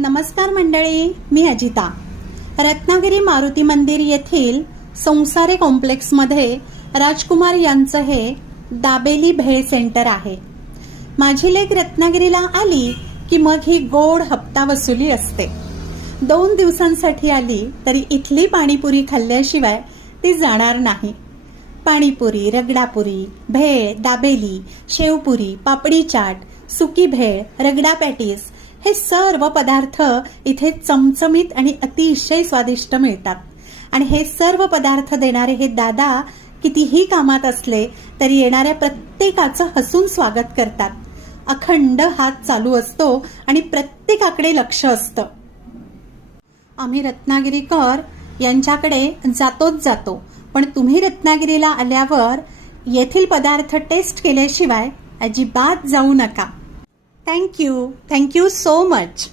नमस्कार मंडळी, मी अजिता. रत्नागिरी मारुती मंदिर येथील संसारे कॉम्प्लेक्समध्ये राजकुमार यांचं हे दाबेली भेळ सेंटर आहे. माझी लेक रत्नागिरीला आली की मग ही गोड हप्ता वसुली असते. 2 दिवसांसाठी आली तरी इथली पाणीपुरी खाल्ल्याशिवाय ती जाणार नाही. पाणीपुरी, रगडापुरी, भेळ, दाबेली, शेवपुरी, पापडी चाट, सुकी भेळ, रगडा पॅटीस हे सर्व पदार्थ इथे चमचमीत आणि अतिशय स्वादिष्ट मिळतात. आणि हे सर्व पदार्थ देणारे हे दादा कितीही कामात असले तरी येणाऱ्या प्रत्येकाचं हसून स्वागत करतात. अखंड हात चालू असतो आणि प्रत्येकाकडे लक्ष असतं. आम्ही रत्नागिरीकर यांच्याकडे जातोच जातो, पण तुम्ही रत्नागिरीला आल्यावर येथील पदार्थ टेस्ट केल्याशिवाय अजिबात जाऊ नका. Thank you so much.